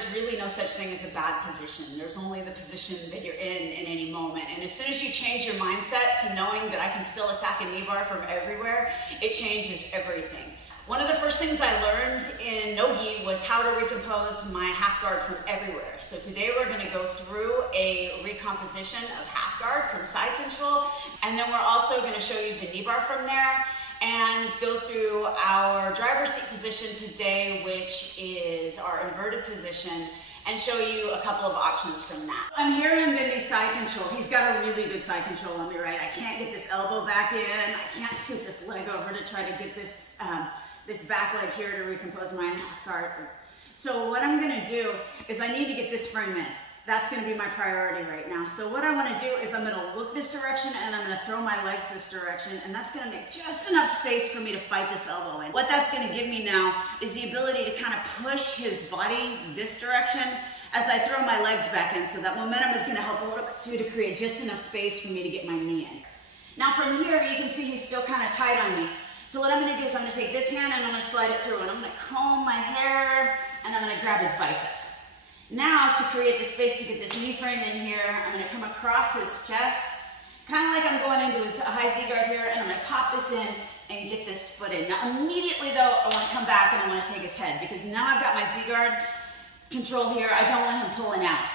there's really no such thing as a bad position. There's only the position that you're in any moment. And as soon as you change your mindset to knowing that I can still attack a knee bar from everywhere, it changes everything. One of the first things I learned in no-gi was how to recompose my half guard from everywhere. So today we're going to go through a recomposition of half guard from side control, and then we're also going to show you the knee bar from there, and go through our driver's seat position today, which is our inverted position, and show you a couple of options from that. I'm here in Bendy's side control. He's got a really good side control on me, right? I can't get this elbow back in. I can't scoot this leg over to try to get this this back leg here to recompose my half guard. So what I'm gonna do is I need to get this frame in. That's gonna be my priority right now. So what I wanna do is I'm gonna look this direction and I'm gonna throw my legs this direction, and that's gonna make just enough space for me to fight this elbow in. What that's gonna give me now is the ability to kind of push his body this direction as I throw my legs back in, so that momentum is gonna help a little bit too to create just enough space for me to get my knee in. Now from here, you can see he's still kind of tight on me. So what I'm gonna do is I'm gonna take this hand and I'm gonna slide it through, and I'm gonna comb my hair and I'm gonna grab his bicep. Now to create the space to get this knee frame in here, I'm gonna come across his chest, kind of like I'm going into his high Z guard here, and I'm gonna pop this in and get this foot in. Now immediately though, I wanna come back and I wanna take his head, because now I've got my Z guard control here. I don't want him pulling out.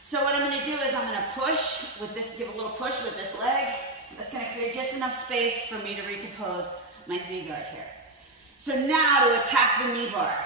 So what I'm gonna do is I'm gonna push with this, give a little push with this leg. That's gonna create just enough space for me to recompose my Z guard here. So now to attack the knee bar,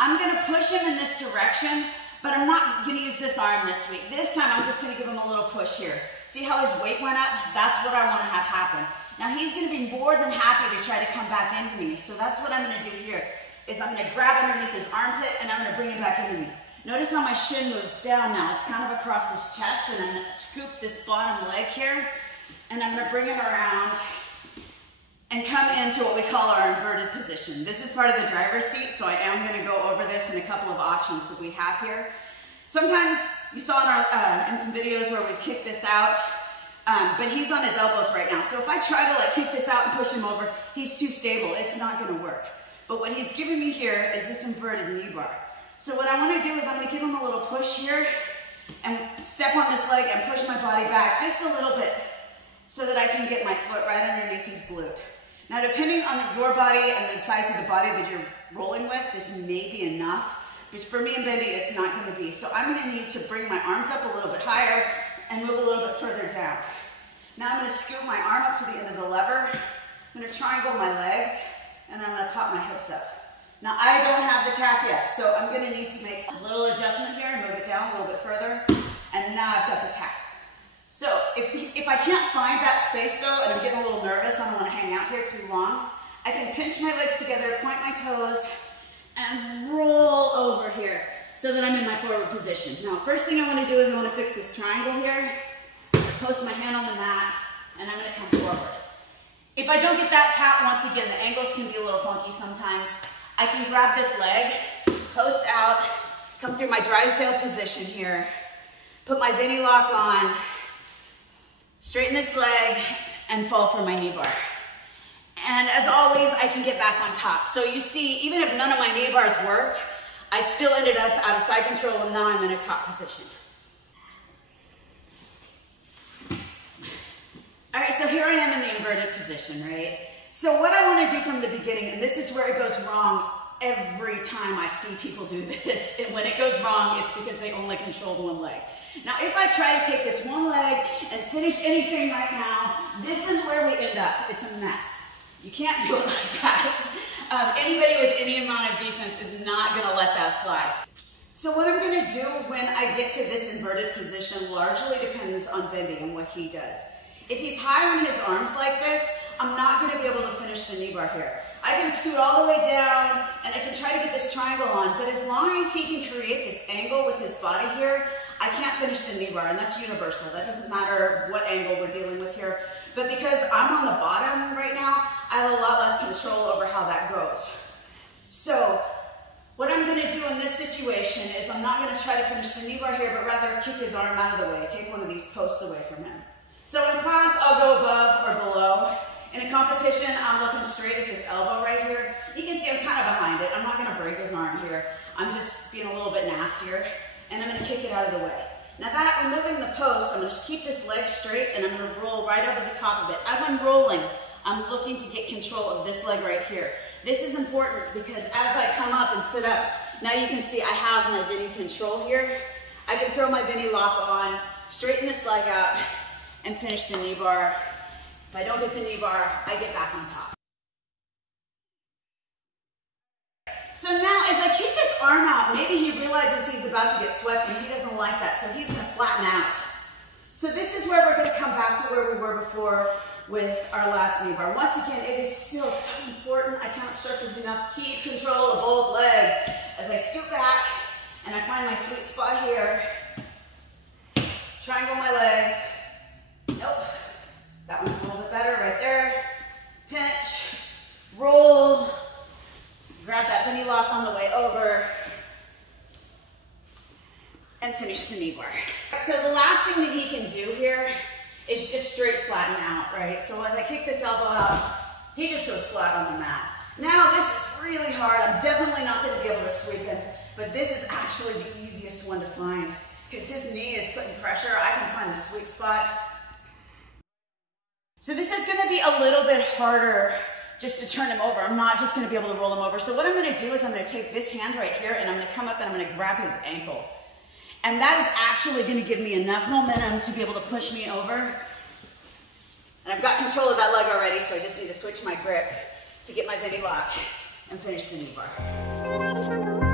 I'm gonna push him in this direction, but I'm not gonna use this arm this week. This time I'm just gonna give him a little push here. See how his weight went up? That's what I wanna have happen. Now he's gonna be more than happy to try to come back into me. So that's what I'm gonna do here, is I'm gonna grab underneath his armpit and I'm gonna bring him back into me. Notice how my shin moves down now. It's kind of across his chest, and I'm gonna scoop this bottom leg here, and I'm gonna bring him around and come into what we call our inverted position. This is part of the driver's seat, so I am gonna go over this in a couple of options that we have here. Sometimes you saw in some videos where we've kicked this out, but he's on his elbows right now. So if I try to like kick this out and push him over, he's too stable. It's not gonna work. But what he's giving me here is this inverted knee bar. So what I wanna do is I'm gonna give him a little push here and step on this leg and push my body back just a little bit so that I can get my foot right underneath his glute. Now, depending on your body and the size of the body that you're rolling with, this may be enough, but for me and Bendy, it's not gonna be. So I'm gonna need to bring my arms up a little bit higher and move a little bit further down. Now I'm gonna scoop my arm up to the end of the lever. I'm gonna triangle my legs, and I'm gonna pop my hips up. Now, I don't have the tap yet, so I'm gonna need to make a little adjustment here and move it down a little bit further, and now I've got the tap. So if I can't find that space though, and I'm getting a little nervous, I don't want to hang out here too long, I can pinch my legs together, point my toes, and roll over here so that I'm in my forward position. Now, first thing I want to do is I want to fix this triangle here, post my hand on the mat, and I'm going to come forward. If I don't get that tap, once again, the angles can be a little funky sometimes. I can grab this leg, post out, come through my Drysdale position here, put my Bendy lock on, straighten this leg, and fall for my knee bar. And as always, I can get back on top. So you see, even if none of my knee bars worked, I still ended up out of side control, and now I'm in a top position. All right, so here I am in the inverted position, right? So what I want to do from the beginning, and this is where it goes wrong every time I see people do this, and when it goes wrong, it's because they only control one leg. Now, if I try to take this one leg and finish anything right now, this is where we end up. It's a mess. You can't do it like that. Anybody with any amount of defense is not gonna let that fly. So what I'm gonna do when I get to this inverted position largely depends on Bendy and what he does. If he's high on his arms like this, I'm not gonna be able to finish the knee bar here. I can scoot all the way down and I can try to get this triangle on, but as long as he can create this angle with his body here, I can't finish the knee bar, and that's universal. That doesn't matter what angle we're dealing with here. But because I'm on the bottom right now, I have a lot less control over how that goes. So what I'm gonna do in this situation is I'm not gonna try to finish the knee bar here, but rather kick his arm out of the way, take one of these posts away from him. So in class, I'll go above or below. In a competition, I'm looking straight at this elbow right here. You can see I'm kind of behind it. I'm not gonna break his arm here. I'm just getting a little bit nastier, and I'm gonna kick it out of the way. Now that removing the post, I'm gonna just keep this leg straight and I'm gonna roll right over the top of it. As I'm rolling, I'm looking to get control of this leg right here. This is important because as I come up and sit up, now you can see I have my Bendy control here. I can throw my Bendy lock on, straighten this leg out, and finish the knee bar. If I don't get the knee bar, I get back on top. So now as I kick this arm out, maybe he realizes he's about to get swept and he doesn't like that, so he's gonna flatten out. So this is where we're gonna come back to where we were before with our last knee bar. Once again, it is still so important. I cannot stress this enough. Keep control of both legs. As I scoot back and I find my sweet spot here, triangle my legs. Nope, that one's a little bit better right there. Pinch, roll, grab that Bendy lock on the way over, and finish the knee bar. So the last thing that he can do here is just straight flatten out, right? So as I kick this elbow out, he just goes flat on the mat. Now this is really hard. I'm definitely not gonna be able to sweep him, but this is actually the easiest one to find because his knee is putting pressure. I can find the sweet spot. So this is gonna be a little bit harder just to turn him over. I'm not just gonna be able to roll him over. So what I'm gonna do is I'm gonna take this hand right here and I'm gonna come up and I'm gonna grab his ankle. And that is actually gonna give me enough momentum to be able to push me over. And I've got control of that leg already, so I just need to switch my grip to get my Bendy lock and finish the knee bar.